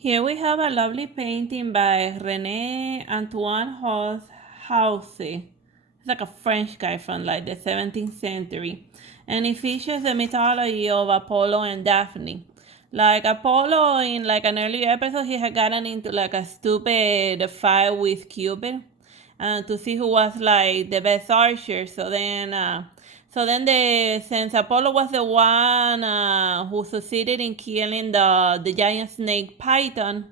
Here we have a lovely painting by René Antoine House. It's like a French guy from like the 17th century. And it features the mythology of Apollo and Daphne. Like Apollo in like an earlier episode, he had gotten into like a stupid fight with Cupid to see who was like the best archer. Since Apollo was the one who succeeded in killing the giant snake Python,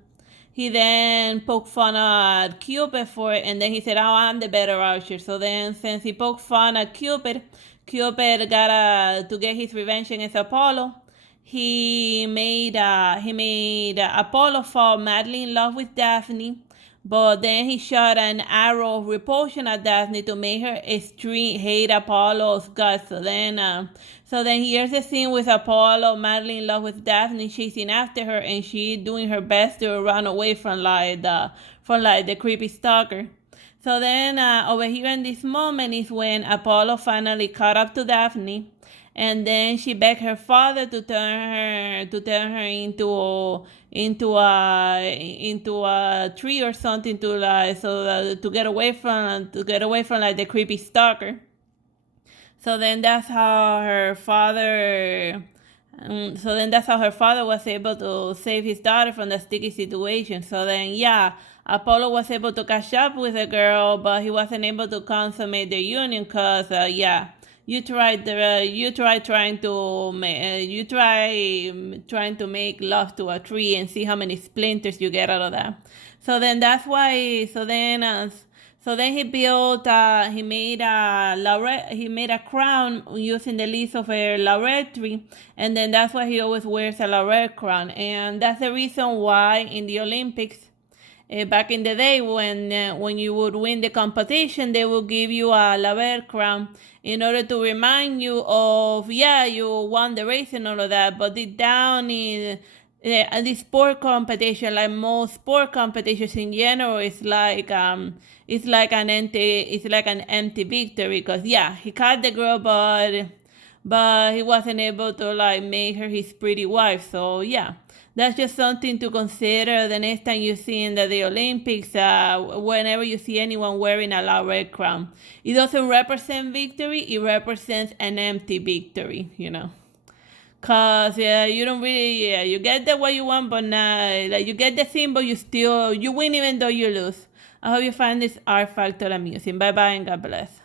he then poked fun at Cupid for it, and then he said, "Oh, I'm the better archer." So then, since he poked fun at Cupid, Cupid got to get his revenge against Apollo. He made Apollo fall madly in love with Daphne, but then he shot an arrow of repulsion at Daphne to make her extreme hate Apollo's guts. So then here's the scene with Apollo madly in love with Daphne, chasing after her, and she doing her best to run away from the creepy stalker. So then over here in this moment is when Apollo finally caught up to Daphne, and then she begged her father to turn her into a tree or something to get away from like the creepy stalker. So then that's how her father. Was able to save his daughter from the sticky situation. So then, yeah, Apollo was able to catch up with the girl, but he wasn't able to consummate their union because, trying to make love to a tree and see how many splinters you get out of that. So then that's why. So then he made a crown using the leaves of a laurel tree, and then that's why he always wears a laurel crown, and that's the reason why in the Olympics, back in the day when you would win the competition, they would give you a laurel crown in order to remind you of, yeah, you won the race and all of that. But deep down in the sport competition, like most sport competitions in general, it's like an empty victory because, yeah, he caught the girl, but he wasn't able to like make her his pretty wife. So yeah, that's just something to consider the next time you see in the Olympics. Whenever you see anyone wearing a laurel crown, it doesn't represent victory; it represents an empty victory. Cause you don't really, you get what you want, but not like you get the thing, but you win even though you lose. I hope you find this art factor amusing. Bye bye and God bless.